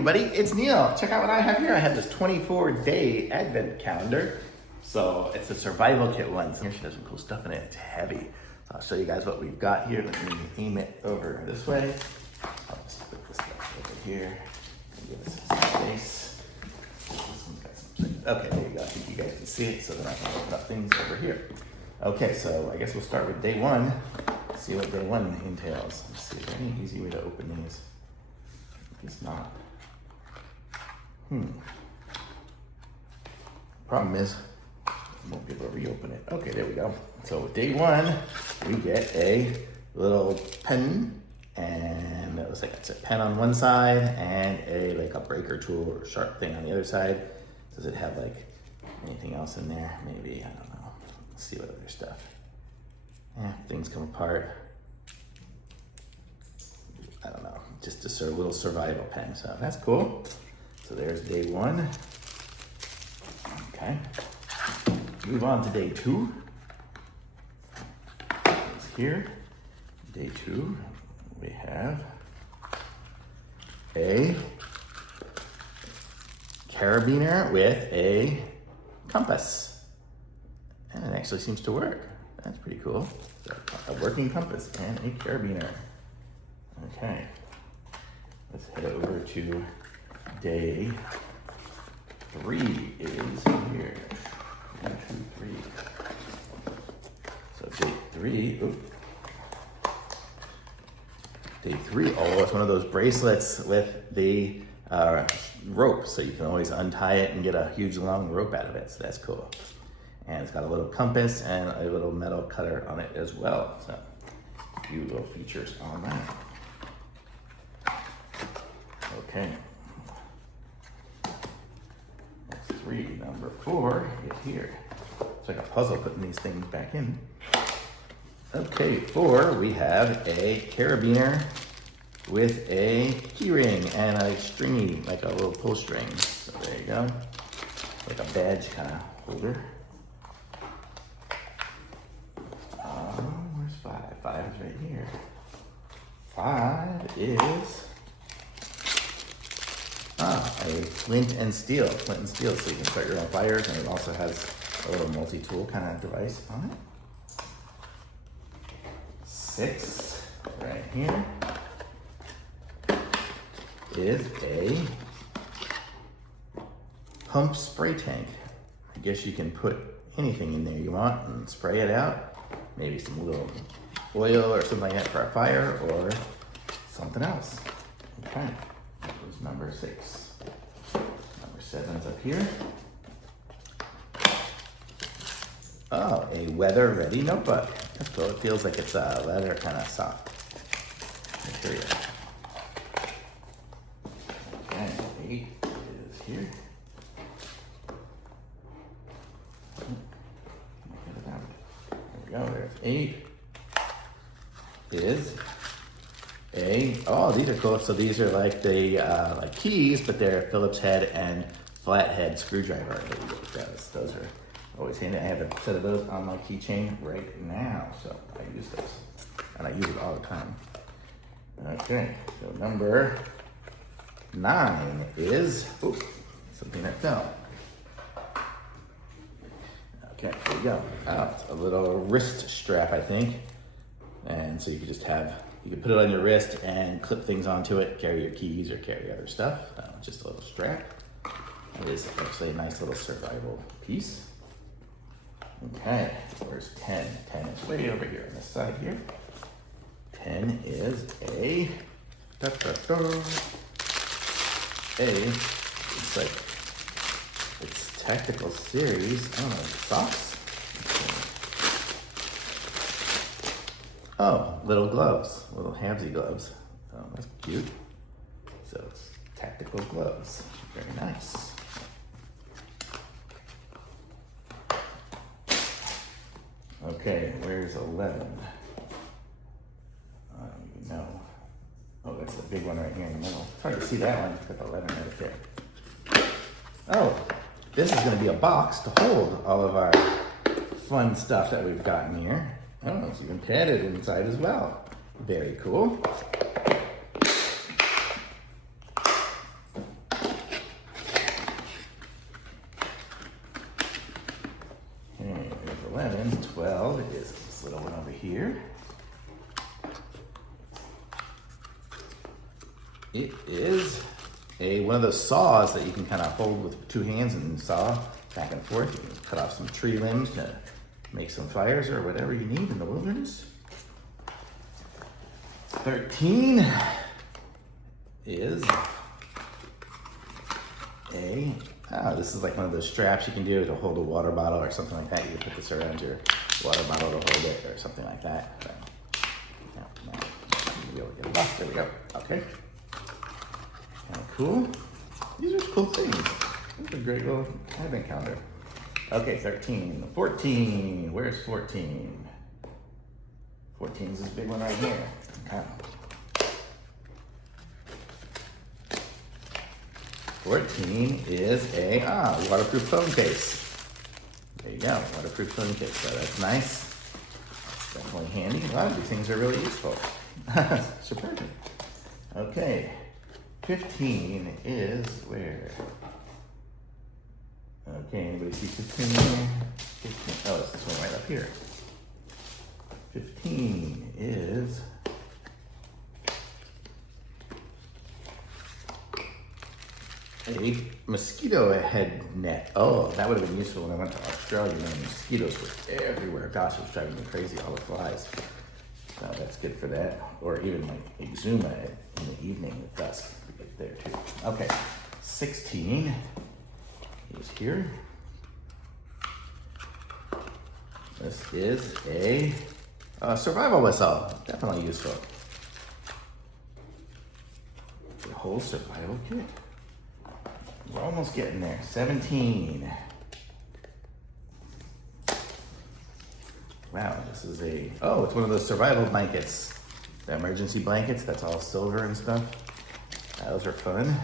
everybody, it's Neil. Check out what I have here. I have this 24-day advent calendar. So it's a survival kit one. Here she has some cool stuff in it. It's heavy. So I'll show you guys what we've got here. Let me aim it over this way. I'll just put this stuff over here and give it some space. This one's got some. Okay, there you go. I think you guys can see it, so then I can open up things over here. Okay, so I guess we'll start with day one. See what day one entails. Let's see, is there any easy way to open these? It's not. Problem is, I won't be able to reopen it. Okay, there we go. So day one, we get a little pen, and it looks like it's a pen on one side and like a breaker tool or sharp thing on the other side. Does it have like anything else in there? Maybe, I don't know. Let's see what other stuff. Things come apart. I don't know, just a little survival pen. So that's cool. So there's day one. Okay. Move on to day two. It's here. Day two, we have a carabiner with a compass. And it actually seems to work. That's pretty cool. So a working compass and a carabiner. Okay, let's head over to day three is here. 1, 2, 3. So day three, day three, oh, it's one of those bracelets with the rope, so you can always untie it and get a huge long rope out of it, so that's cool. And it's got a little compass and a little metal cutter on it as well, so a few little features on that. Okay. That's three. Number four is here. It's like a puzzle putting these things back in. Okay, four, we have a carabiner with a key ring and a stringy, like a little pull string. So there you go. Like a badge kind of holder. Where's five? Five is right here. Five is a flint and steel, so you can start your own fires, and it also has a little multi-tool kind of device on it. Six, right here, is a pump spray tank. I guess you can put anything in there you want and spray it out. Maybe some little oil or something like that for a fire, or something else. Okay. That was number 6. Number 7's up here. Oh, a weather-ready notebook. That's cool. It feels like it's a leather kind of soft material. Okay, 8 is here. There we go. There's 8. Is these are cool. So these are like the like keys, but they're Phillips head and flathead screwdriver. Those are always handy. I have a set of those on my keychain right now, so I use those, and I use it all the time. Okay, so number 9 is something that fell. Okay, there you go. It's a little wrist strap, I think. And so you can put it on your wrist and clip things onto it, carry your keys or carry other stuff. Just a little strap. It is actually a nice little survival piece. Okay, where's 10? 10 is way over here on this side here. 10 is it's tactical series. I don't know, socks? Oh, little gloves, little hamsy gloves. Oh, that's cute. So it's tactical gloves. Very nice. Okay, where's 11? I don't even know. Oh, that's the big one right here in the middle. It's hard to see that one. It's got the 11 right there. Oh, this is going to be a box to hold all of our fun stuff that we've gotten here. Oh, it's even padded inside as well. Very cool. It is one of those saws that you can kind of hold with two hands and saw back and forth. You can cut off some tree limbs to make some fires or whatever you need in the wilderness. 13 is this is like one of those straps you can do to hold a water bottle or something like that. You can put this around your water bottle to hold it or something like that. So, now, you'll be able to get it off. There we go. Okay. Kind of cool. These are cool things. This is a great little advent calendar. Okay, 13. 14. Where's 14? 14 is this big one right here. Okay. 14 is a waterproof phone case. There you go, waterproof phone case. So that's nice. Definitely handy. A lot of these things are really useful. Superb. Okay. 15 is where? Okay, anybody see 15 here? 15. Oh, it's this one right up here. 15 is a mosquito head net. Oh, that would have been useful when I went to Australia. You know, mosquitoes were everywhere. Gosh, it was driving me crazy, all the flies. So that's good for that. Or even like Xmas in the evening at dusk. Right there too. Okay, 16 is here. This is a survival whistle. Definitely useful. The whole survival kit. We're almost getting there. 17. Wow, this is it's one of those survival blankets. The emergency blankets, that's all silver and stuff. Those are fun.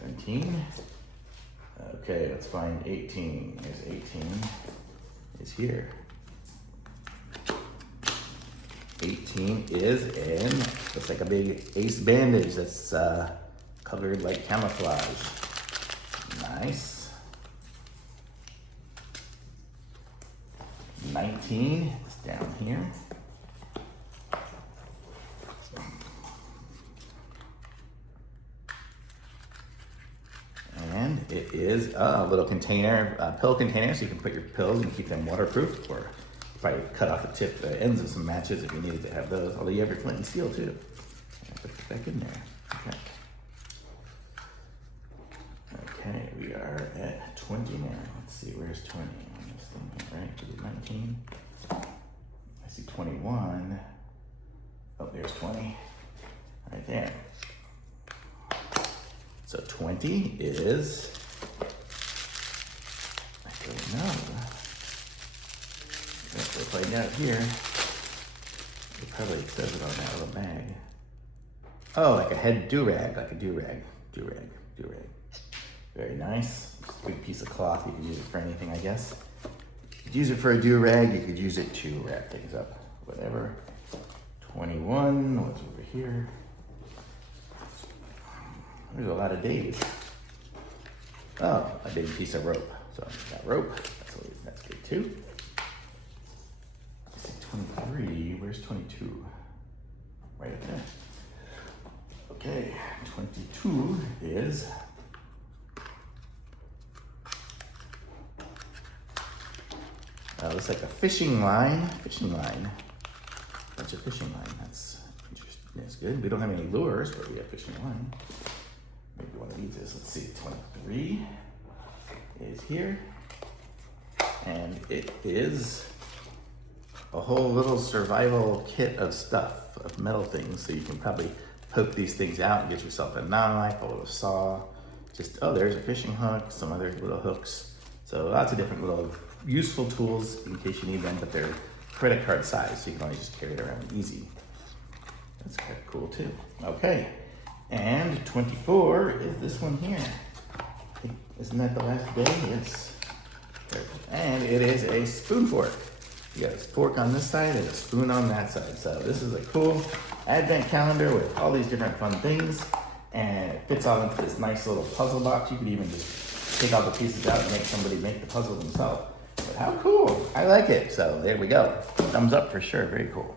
17. Okay, let's find 18. Here's 18. Is here. 18 is in, looks like a big ace bandage that's colored like camouflage. Nice. 19 is down here. And it is a little container, pill container, so you can put your pills and keep them waterproof, or probably cut off the ends of some matches if you needed to have those. Although you have your flint and steel too. Put it back in there. Okay. Okay, we are at 20 now. Let's see, where's 20 on this thing, right? Is it 19? I see 21. Oh, there's 20. Right there. So 20 is, I don't know. If I find out here, it probably says it on that little bag. Oh, like a head do-rag, like a do-rag. Very nice. Just a big piece of cloth. You could use it for anything, I guess. You could use it for a do-rag. You could use it to wrap things up. Whatever. 21. What's over here? There's a lot of days. Oh, a big piece of rope. So that rope. That's good too. 23. Where's 22? Right up there. Okay. 22 is. Looks like a fishing line. Bunch of fishing line. That's interesting. That's good. We don't have any lures, but we have fishing line. Maybe one of these is. Let's see. 23 is here, and it is a whole little survival kit of stuff, of metal things. So you can probably poke these things out and get yourself a knife, a little saw. There's a fishing hook, some other little hooks. So lots of different little useful tools in case you need them, but they're credit card size, so you can always just carry it around easy. That's kind of cool too. Okay, and 24 is this one here. Isn't that the last day? Yes. And it is a spoon fork. You got a fork on this side and a spoon on that side. So this is a cool advent calendar with all these different fun things, and it fits all into this nice little puzzle box. You could even just take all the pieces out and make somebody make the puzzle themselves. But how cool. I like it. So there we go. Thumbs up for sure. Very cool.